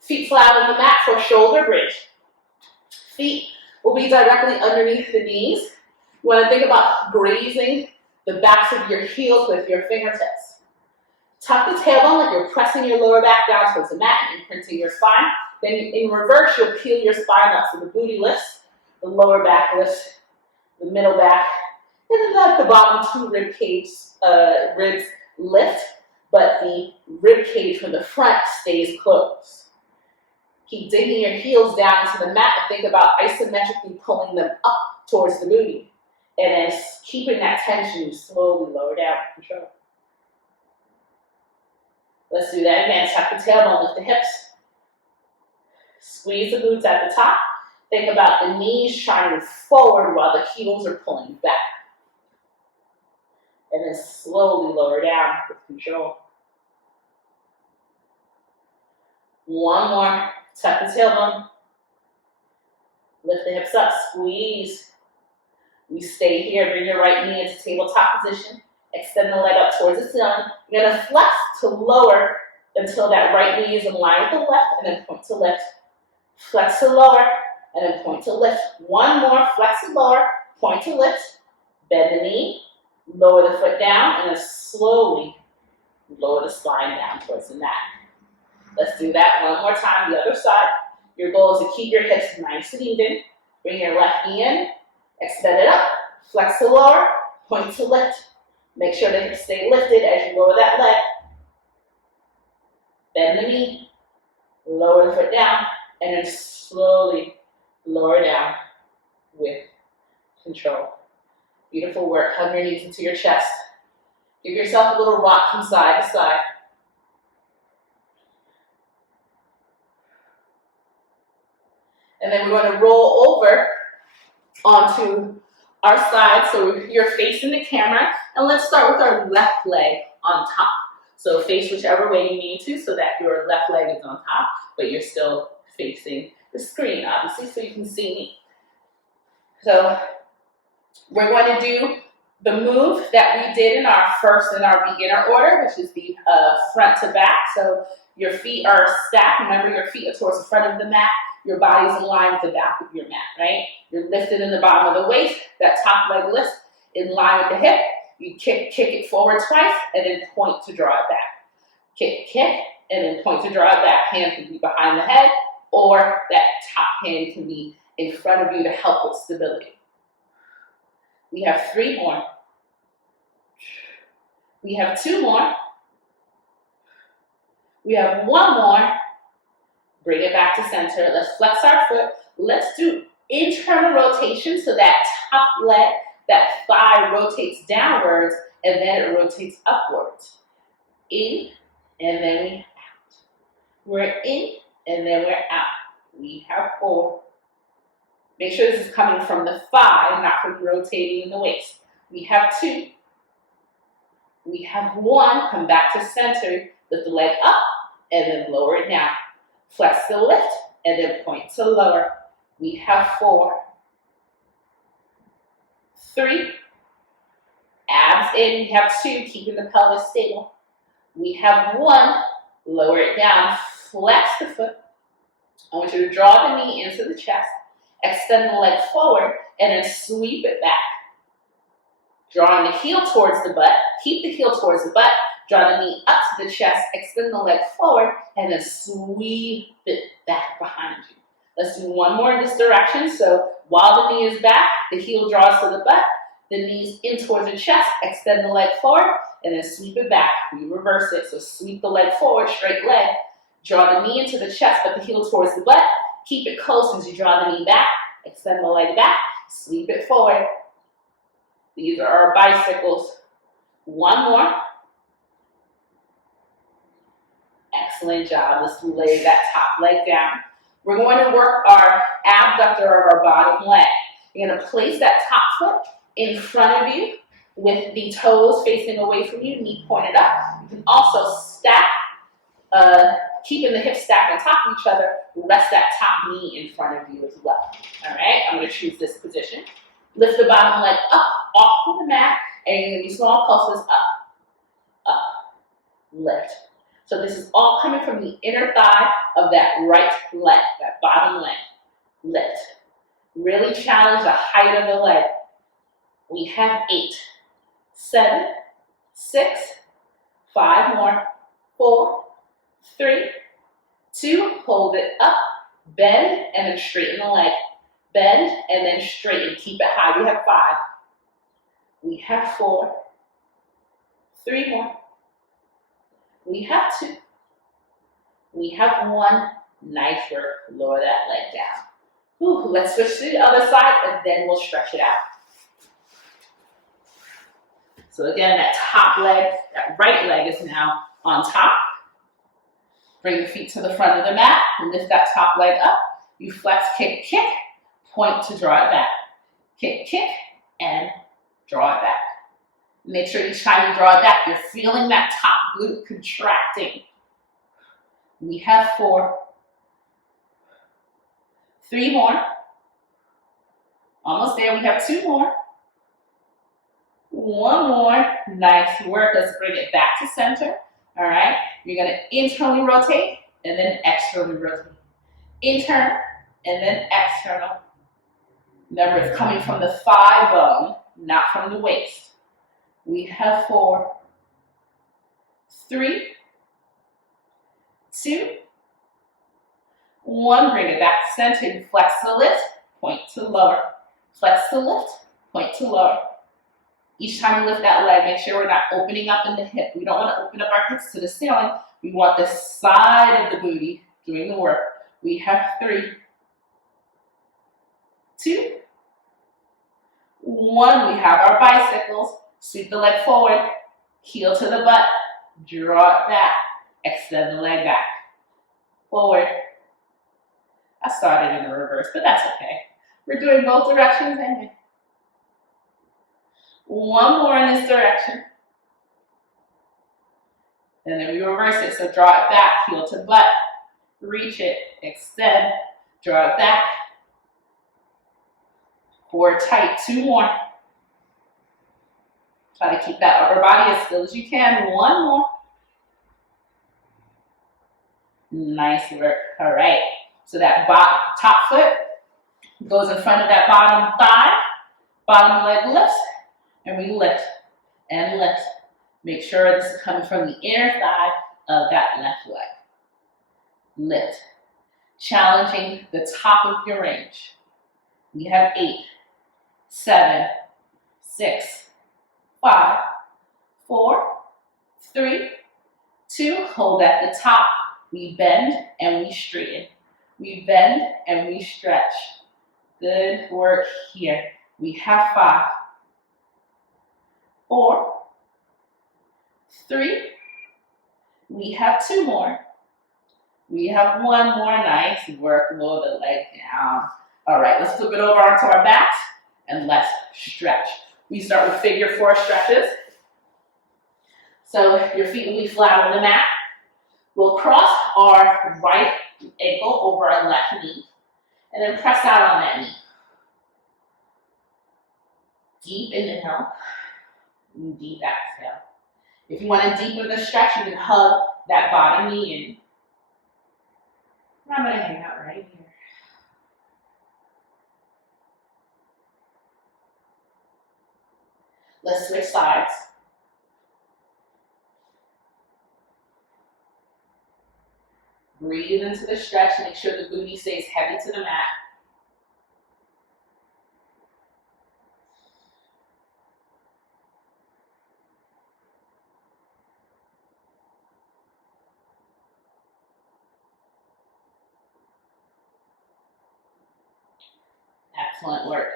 Feet flat on the mat for shoulder bridge. Feet will be directly underneath the knees. You want to think about grazing the backs of your heels with your fingertips. Tuck the tailbone like you're pressing your lower back down towards the mat and imprinting your spine. Then in reverse, you'll peel your spine up so the booty lifts, the lower back lifts, the middle back, and then let the bottom two ribs lift, but the rib cage from the front stays closed. Keep digging your heels down into the mat and think about isometrically pulling them up towards the booty. And then keeping that tension, you slowly lower down with control. Let's do that again. Tuck the tailbone, lift the hips. Squeeze the glutes at the top. Think about the knees shining forward while the heels are pulling back. And then slowly lower down with control. One more. Tuck the tailbone. Lift the hips up. Squeeze. We stay here. Bring your right knee into tabletop position. Extend the leg up towards the ceiling. You're going to flex to lower until that right knee is in line with the left, and then point to lift. Flex to lower, and then point to lift. One more. Flex to lower, point to lift. Bend the knee. Lower the foot down, and then slowly lower the spine down towards the mat. Let's do that one more time, the other side. Your goal is to keep your hips nice and even. Bring your left knee in, extend it up, flex to lower, point to lift. Make sure the hips stay lifted as you lower that leg. Bend the knee, lower the foot down, and then slowly lower down with control. Beautiful work. Hug your knees into your chest. Give yourself a little rock from side to side. And then we're going to roll over onto our side so you're facing the camera. And let's start with our left leg on top. So face whichever way you need to so that your left leg is on top, but you're still facing the screen, obviously, so you can see me. So we're going to do the move that we did in our beginner order, which is the front to back. So your feet are stacked. Remember, your feet are towards the front of the mat. Your body's in line with the back of your mat, right? You're lifted in the bottom of the waist. That top leg lift in line with the hip. You kick it forward twice, and then point to draw it back. Kick, and then point to draw it back. Hand can be behind the head, or that top hand can be in front of you to help with stability. We have 3 more. We have 2 more. We have 1 more. Bring it back to center. Let's flex our foot. Let's do internal rotation so that top leg, that thigh rotates downwards and then it rotates upwards. In and then we out. We're in and then we're out. We have 4. Make sure this is coming from the thigh, not from rotating in the waist. We have 2. We have 1. Come back to center. Lift the leg up and then lower it down. Flex the lift and then point to lower. We have 4. 3. Abs in. We have 2. Keeping the pelvis stable. We have 1. Lower it down. Flex the foot. I want you to draw the knee into the chest. Extend the leg forward and then sweep it back. Drawing the heel towards the butt. Keep the heel towards the butt. Draw the knee up to the chest. Extend the leg forward and then sweep it back behind you. Let's do 1 more in this direction. So while the knee is back, the heel draws to the butt. The knees in towards the chest. Extend the leg forward and then sweep it back. We reverse it. So sweep the leg forward, straight leg. Draw the knee into the chest, but the heel towards the butt. Keep it close as you draw the knee back. Extend the leg back. Sweep it forward. These are our bicycles. 1 more. Excellent job. Let's lay that top leg down. We're going to work our abductor of our bottom leg. You're going to place that top foot in front of you with the toes facing away from you, knee pointed up. You can also stack, keeping the hips stacked on top of each other. Rest that top knee in front of you as well. All right, I'm going to choose this position. Lift the bottom leg up off of the mat, and you're going to do small pulses up, lift. So this is all coming from the inner thigh of that right leg, that bottom leg. Lift. Really challenge the height of the leg. We have 8, 7, 6, 5 more, 4, 3, 2, hold it up, bend, and then straighten the leg. Bend, and then straighten. Keep it high. We have 5. We have 4. 3 more. We have 2. We have 1. Nice work. Lower that leg down. Ooh, let's switch to the other side, and then we'll stretch it out. So again, that top leg, that right leg is now on top. Bring the feet to the front of the mat, and lift that top leg up. You flex, kick, kick, point to draw it back. Kick, kick, and draw it back. Make sure each time you draw it back, you're feeling that top glute contracting. We have 4. 3 more. Almost there. We have 2 more. 1 more. Nice work. Let's bring it back to center. All right. You're going to internally rotate and then externally rotate. Internal and then external. Remember, it's coming from the thigh bone, not from the waist. We have 4. 3, 2, 1. Bring it back to center. You flex the lift, point to lower. Flex the lift, point to lower. Each time you lift that leg, make sure we're not opening up in the hip. We don't want to open up our hips to the ceiling. We want the side of the booty doing the work. We have 3, 2, 1. We have our bicycles. Sweep the leg forward, heel to the butt, draw it back, extend the leg back. Forward. I started in the reverse, but that's okay. We're doing both directions anyway. 1 more in this direction. And then we reverse it. So draw it back, heel to butt, reach it, extend, draw it back. Core tight. 2 more. Try to keep that upper body as still as you can. 1 more. Nice work. All right. So that top foot goes in front of that bottom thigh. Bottom leg lifts. And we lift and lift. Make sure this is coming from the inner thigh of that left leg. Lift. Challenging the top of your range. We have 8, 7, 6, 5, 4, 3, 2. Hold at the top. We bend and we straighten. We bend and we stretch. Good work here. We have 5, 4, 3. We have 2 more. We have 1 more. Nice work. Lower the leg down. All right, let's flip it over onto our backs and let's stretch. We start with figure 4 stretches. So your feet will be flat on the mat. We'll cross our right ankle over our left knee and then press out on that knee. Deep inhale, deep exhale. If you want to deepen the stretch, you can hug that bottom knee in. I'm going to hang out right here. Let's switch sides. Breathe into the stretch. Make sure the booty stays heavy to the mat. Excellent work.